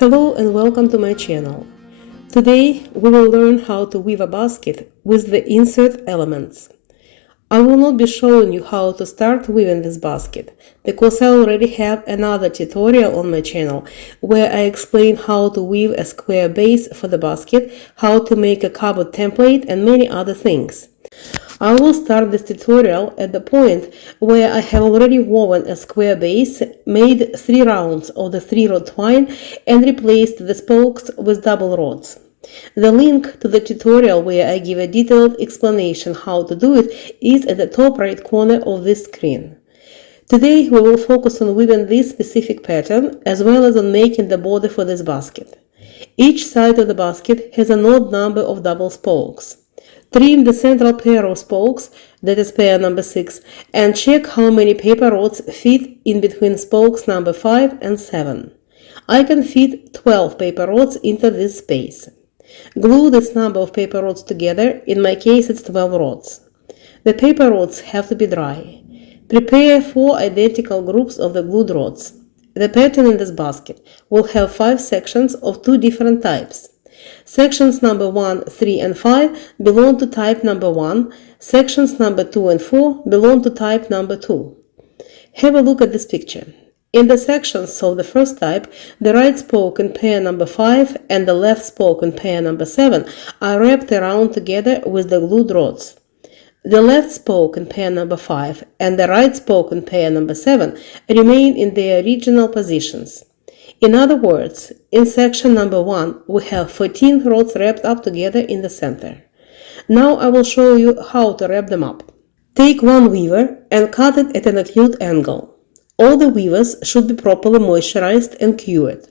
Hello and welcome to my channel. Today we will learn how to weave a basket with the insert elements. I will not be showing you how to start weaving this basket because I already have another tutorial on my channel where I explain how to weave a square base for the basket, how to make a cupboard template and many other things. I will start this tutorial at the point where I have already woven a square base, made 3 rounds of the 3-rod twine and replaced the spokes with double rods. The link to the tutorial where I give a detailed explanation how to do it is at the top right corner of this screen. Today we will focus on weaving this specific pattern as well as on making the border for this basket. Each side of the basket has an odd number of double spokes. Trim the central pair of spokes, that is pair number 6, and check how many paper rods fit in between spokes number 5 and 7. I can fit 12 paper rods into this space. Glue this number of paper rods together, in my case it's 12 rods. The paper rods have to be dry. Prepare 4 identical groups of the glued rods. The pattern in this basket will have 5 sections of 2 different types. Sections number 1, 3 and 5 belong to type number 1, sections number 2 and 4 belong to type number 2. Have a look at this picture. In the sections of the first type, the right spoke in pair number 5 and the left spoke in pair number 7 are wrapped around together with the glued rods. The left spoke in pair number 5 and the right spoke in pair number 7 remain in their original positions. In other words, in section number 1, we have 14 rods wrapped up together in the center. Now I will show you how to wrap them up. Take one weaver and cut it at an acute angle. All the weavers should be properly moisturized and cured.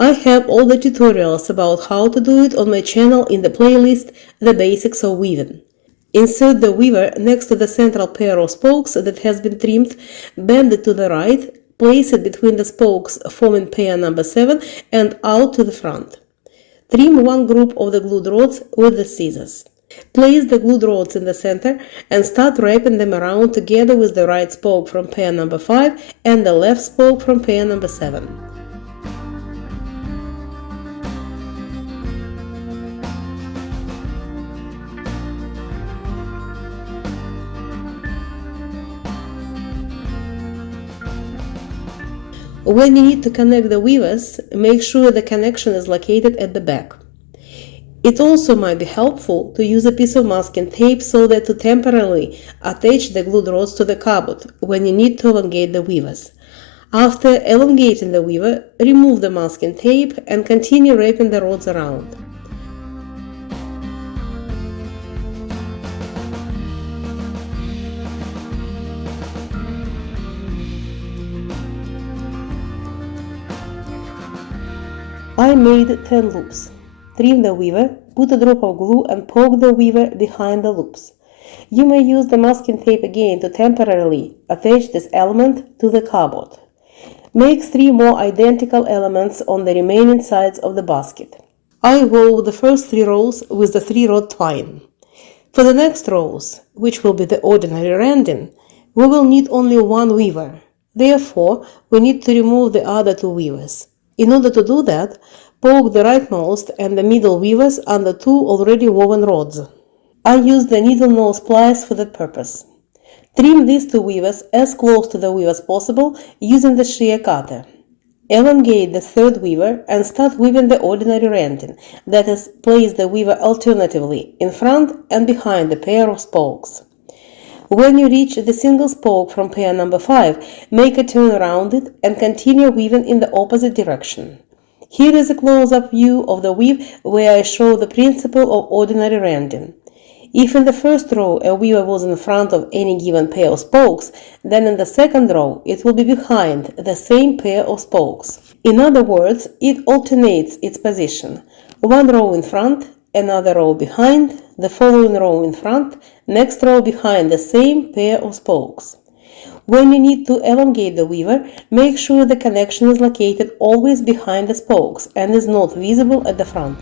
I have all the tutorials about how to do it on my channel in the playlist The Basics of Weaving. Insert the weaver next to the central pair of spokes that has been trimmed, bend it to the right, place it between the spokes forming pair number 7 and out to the front. Trim one group of the glued rods with the scissors. Place the glued rods in the center and start wrapping them around together with the right spoke from pair number 5 and the left spoke from pair number 7. When you need to connect the weavers, make sure the connection is located at the back. It also might be helpful to use a piece of masking tape so that to temporarily attach the glued rods to the cupboard when you need to elongate the weavers. After elongating the weaver, remove the masking tape and continue wrapping the rods around. I made 10 loops. Trim the weaver, put a drop of glue and poke the weaver behind the loops. You may use the masking tape again to temporarily attach this element to the cupboard. Make 3 more identical elements on the remaining sides of the basket. I wove the first 3 rows with the 3-rod twine. For the next rows, which will be the ordinary rending, we will need only 1 weaver. Therefore, we need to remove the other 2 weavers. In order to do that, poke the rightmost and the middle weavers under 2 already woven rods. I used the needle nose pliers for that purpose. Trim these 2 weavers as close to the weave as possible using the shear cutter. Elongate the 3rd weaver and start weaving the ordinary rending, that is, place the weaver alternatively in front and behind the pair of spokes. When you reach the single spoke from pair number 5, make a turn around it and continue weaving in the opposite direction. Here is a close-up view of the weave where I show the principle of ordinary rending. If in the first row a weaver was in front of any given pair of spokes, then in the second row it will be behind the same pair of spokes. In other words, it alternates its position. One row in front, another row behind, the following row in front, next row behind the same pair of spokes. When you need to elongate the weaver, make sure the connection is located always behind the spokes and is not visible at the front.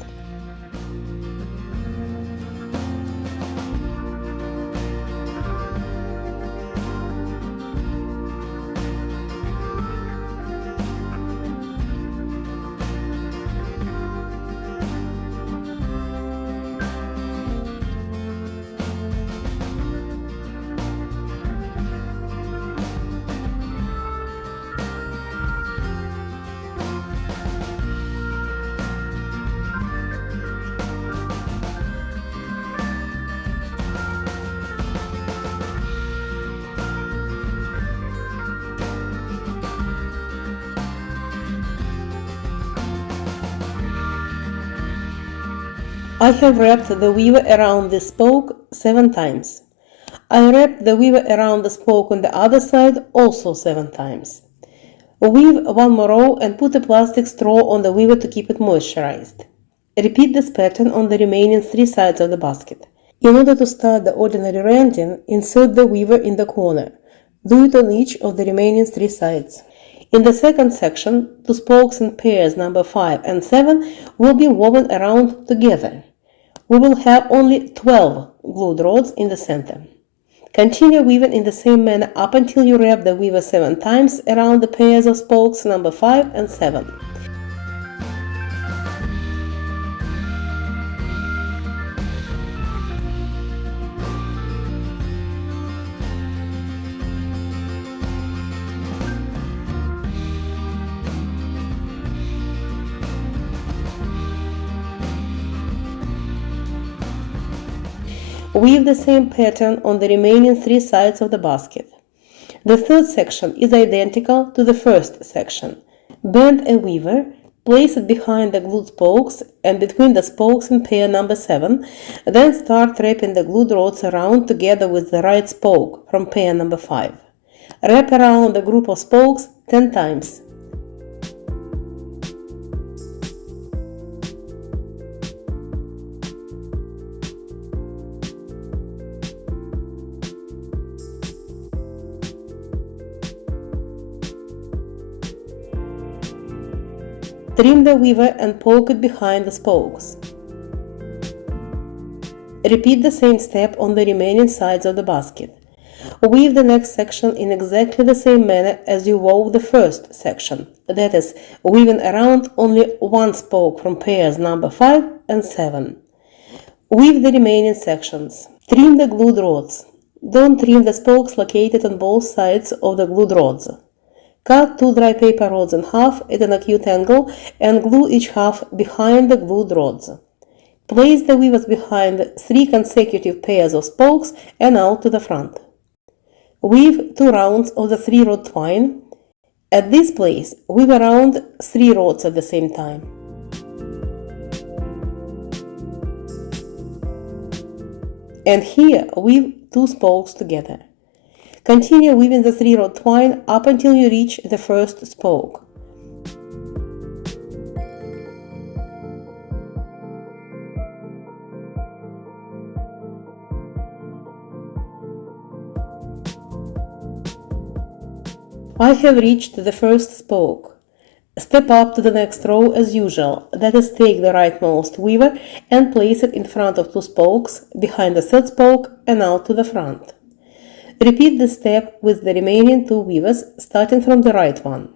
I have wrapped the weaver around this spoke 7 times. I wrapped the weaver around the spoke on the other side also 7 times. Weave one more row and put a plastic straw on the weaver to keep it moisturized. Repeat this pattern on the remaining 3 sides of the basket. In order to start the ordinary rending, insert the weaver in the corner. Do it on each of the remaining 3 sides. In the second section, 2 spokes in pairs number 5 and 7 will be woven around together. We will have only 12 glued rods in the center. Continue weaving in the same manner up until you wrap the weaver 7 times around the pairs of spokes number 5 and 7. Weave the same pattern on the remaining 3 sides of the basket. The third section is identical to the first section. Bend a weaver, place it behind the glued spokes and between the spokes in pair number 7, then start wrapping the glued rods around together with the right spoke from pair number 5. Wrap around the group of spokes 10 times. Trim the weaver and poke it behind the spokes. Repeat the same step on the remaining sides of the basket. Weave the next section in exactly the same manner as you wove the first section, that is, weaving around only one spoke from pairs number 5 and 7. Weave the remaining sections. Trim the glued rods. Don't trim the spokes located on both sides of the glued rods. Cut 2 dry paper rods in half at an acute angle and glue each half behind the glued rods. Place the weavers behind 3 consecutive pairs of spokes and out to the front. Weave 2 rounds of the 3-rod twine. At this place, weave around 3 rods at the same time. And here, weave 2 spokes together. Continue weaving the 3-rod twine up until you reach the first spoke. I have reached the first spoke. Step up to the next row as usual, that is, take the rightmost weaver and place it in front of 2 spokes, behind the 3rd spoke and out to the front. Repeat this step with the remaining 2 weavers, starting from the right one.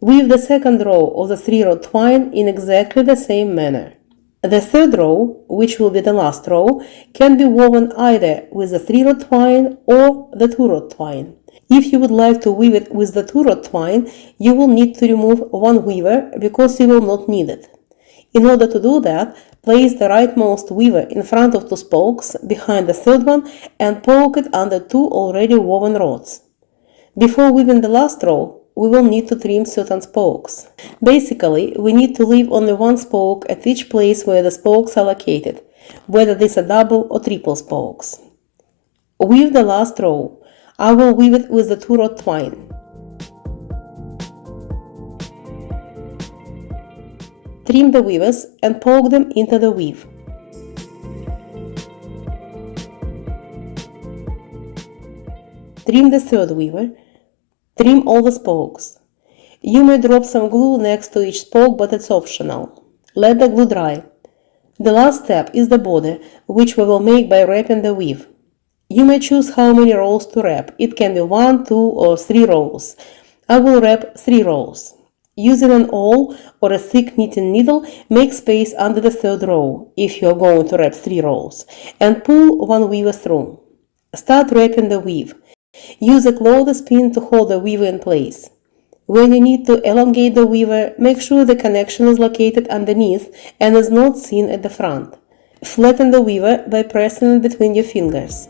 Weave the 2nd row of the 3-rod twine in exactly the same manner. The 3rd row, which will be the last row, can be woven either with the 3-rod twine or the 2-rod twine. If you would like to weave it with the 2-rod twine, you will need to remove 1 weaver because you will not need it. In order to do that, place the rightmost weaver in front of 2 spokes, behind the 3rd one, and poke it under 2 already woven rods. Before weaving the last row, we will need to trim certain spokes. Basically, we need to leave only 1 spoke at each place where the spokes are located, whether these are double or triple spokes. Weave the last row. I will weave it with the 2-rod twine. Trim the weavers and poke them into the weave. Trim the 3rd weaver. Trim all the spokes. You may drop some glue next to each spoke, but it's optional. Let the glue dry. The last step is the border, which we will make by wrapping the weave. You may choose how many rows to wrap. It can be 1, 2, or 3 rows. I will wrap 3 rows. Using an awl or a thick knitting needle, make space under the 3rd row, if you are going to wrap 3 rows, and pull 1 weaver through. Start wrapping the weave. Use a clothespin to hold the weaver in place. When you need to elongate the weaver, make sure the connection is located underneath and is not seen at the front. Flatten the weaver by pressing it between your fingers.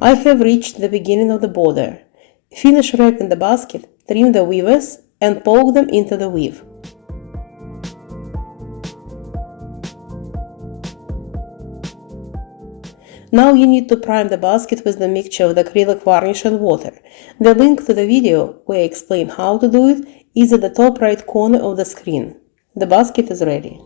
I have reached the beginning of the border. Finish wrapping the basket, trim the weavers, and poke them into the weave. Now you need to prime the basket with the mixture of the acrylic varnish and water. The link to the video where I explain how to do it is at the top right corner of the screen. The basket is ready.